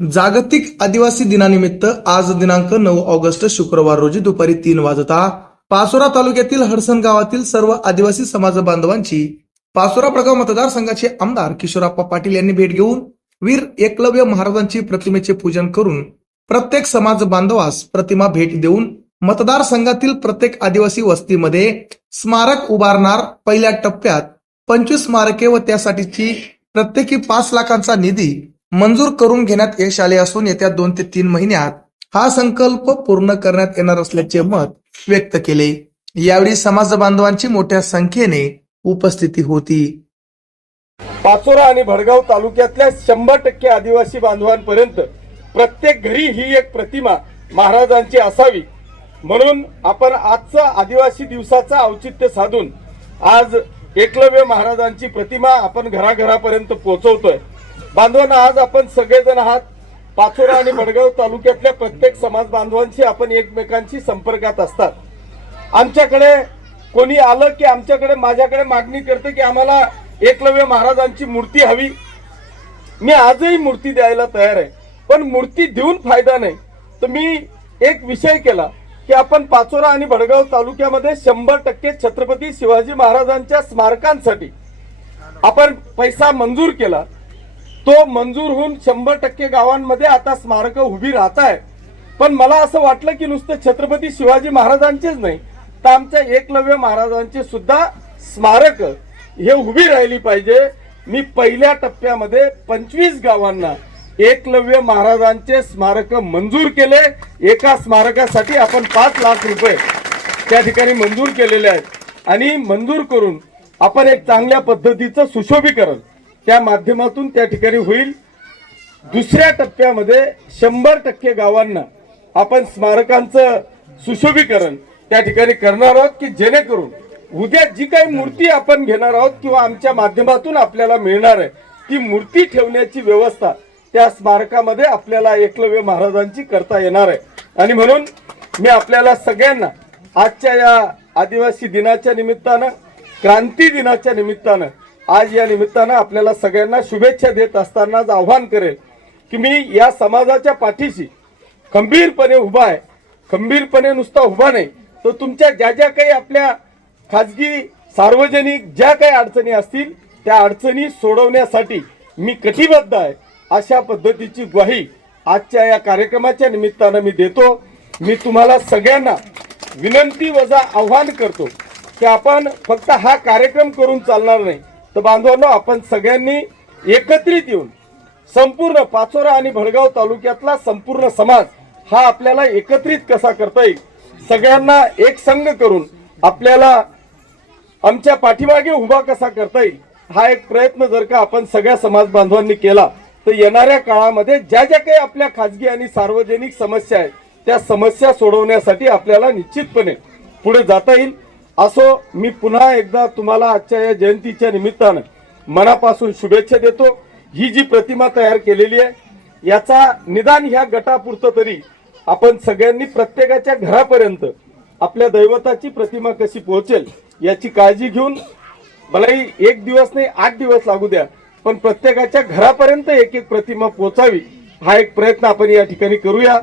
जागतिक आदिवासी दिनानिमित्त आज दिनांक नऊ ऑगस्ट शुक्रवार रोजी दुपारी तीन वाजता पाचोरा तालुक्यातील हडसन गावातील सर्व आदिवासी समाज बांधवांची पाचोरा प्रगाव मतदारसंघाचे आमदार किशोरप्पा पाटील यांनी भेट घेऊन वीर एकलव्य महाराजांची प्रतिमेचे पूजन करून प्रत्येक समाज बांधवास प्रतिमा भेट देऊन मतदारसंघातील प्रत्येक आदिवासी वस्तीमध्ये स्मारक उभारणार पहिल्या टप्प्यात पंचवीस स्मारके व त्यासाठीची प्रत्येकी पाच लाखांचा निधी मंजूर करून घेण्यात यश आले असून येत्या दोन ते तीन महिन्यात हा संकल्प पूर्ण करण्यात येणार असल्याचे मत व्यक्त केले. यावेळी समाज बांधवांची मोठ्या संख्येने उपस्थिती होती. पाचोरा आणि भडगाव तालुक्यातल्या शंभर टक्के आदिवासी बांधवांपर्यंत प्रत्येक घरी ही एक प्रतिमा महाराजांची असावी. म्हणून आपण आजचा आदिवासी दिवसाचा औचित्य साधून आज एकलव्य महाराजांची प्रतिमा आपण घराघरापर्यंत पोहोचवतोय. बांधवांना आज आपण सगळेजण आहात. पाचोरा आणि भडगाव तालुक्यातल्या प्रत्येक समाज बांधवांशी आपण एकमेकांशी संपर्कात असतात. आमच्याकडे कोणी आलं की आमच्याकडे माझ्याकडे मागणी करते की आम्हाला एकलव्य महाराजांची मूर्ती हवी. मी आजही मूर्ती द्यायला तयार आहे. पण मूर्ती देऊन फायदा नाही. तर मी एक विषय केला की आपण पाचोरा आणि भडगाव तालुक्यामध्ये शंभर टक्के छत्रपती शिवाजी महाराजांच्या स्मारकांसाठी आपण पैसा मंजूर केला. तो मंजूर होऊन शंभर टक्के गावांमध्ये आता स्मारक उभी राहत आहे. पण मला असं वाटलं की नुसतं छत्रपती शिवाजी महाराजांचेच नाही तर आमच्या एकलव्य महाराजांचे सुद्धा स्मारक हे उभी राहिली पाहिजे. मी पहिल्या टप्प्यामध्ये पंचवीस गावांना एकलव्य महाराजांचे स्मारक मंजूर केले. एका स्मारकासाठी आपण पाच लाख रुपये त्या ठिकाणी मंजूर केलेले आहेत. आणि मंजूर करून आपण एक चांगल्या पद्धतीचं सुशोभीकरण त्या माध्यमातून त्या ठिकाणी होईल. दुसऱ्या टप्प्यामध्ये शंभर टक्के गावांना आपण स्मारकांचं सुशोभीकरण त्या ठिकाणी करणार आहोत की जेणेकरून उद्या जी काही मूर्ती आपण घेणार आहोत किंवा आमच्या माध्यमातून आपल्याला मिळणार आहे ती मूर्ती ठेवण्याची व्यवस्था त्या स्मारकामध्ये आपल्याला एकलव्य महाराजांची करता येणार आहे. आणि म्हणून मी आपल्याला सगळ्यांना आजच्या या आदिवासी दिनाच्या निमित्तानं क्रांती दिनाच्या निमित्तानं आज या निमित्तानं आपल्याला सगळ्यांना शुभेच्छा देत असतानाच आव्हान करेल की मी या समाजाच्या पाठीशी खंबीरपणे उभा आहे. खंबीरपणे नुसता उभा नाही तर तुमच्या ज्या ज्या काही आपल्या खाजगी सार्वजनिक ज्या काही अडचणी असतील त्या अडचणी सोडवण्यासाठी मी कटिबद्ध आहे. अशा पद्धतीची ग्वाही आजच्या या कार्यक्रमाच्या निमित्तानं मी देतो. मी तुम्हाला सगळ्यांना विनंती वजा आव्हान करतो की आपण फक्त हा कार्यक्रम करून चालणार नाही तर बांधवांनो आपण सगळ्यांनी एकत्रित येऊन संपूर्ण पाचोरा आणि भडगाव तालुक्यातला संपूर्ण समाज हा आपल्याला एकत्रित कसा करता येईल सगळ्यांना एक संघ करून आपल्याला आमच्या पाठीमागे उभा कसा करता येईल हा एक प्रयत्न जर का आपण सगळ्या समाज बांधवांनी केला तर येणाऱ्या काळामध्ये ज्या ज्या काही आपल्या खाजगी आणि सार्वजनिक समस्या आहेत त्या समस्या सोडवण्यासाठी आपल्याला निश्चितपणे पुढे जाता येईल. असो मी पुन्हा एकदा तुम्हाला आजच्या या जयंतीच्या निमित्तानं मनापासून शुभेच्छा देतो. ही जी प्रतिमा तयार केलेली आहे याचा निदान ह्या गटापुरतं तरी आपण सगळ्यांनी प्रत्येकाच्या घरापर्यंत आपल्या दैवताची प्रतिमा कशी पोहोचेल याची काळजी घेऊन मलाही एक दिवस नाही आठ दिवस लागू द्या पण प्रत्येकाच्या घरापर्यंत एक एक प्रतिमा पोचावी हा एक प्रयत्न आपण या ठिकाणी करूया.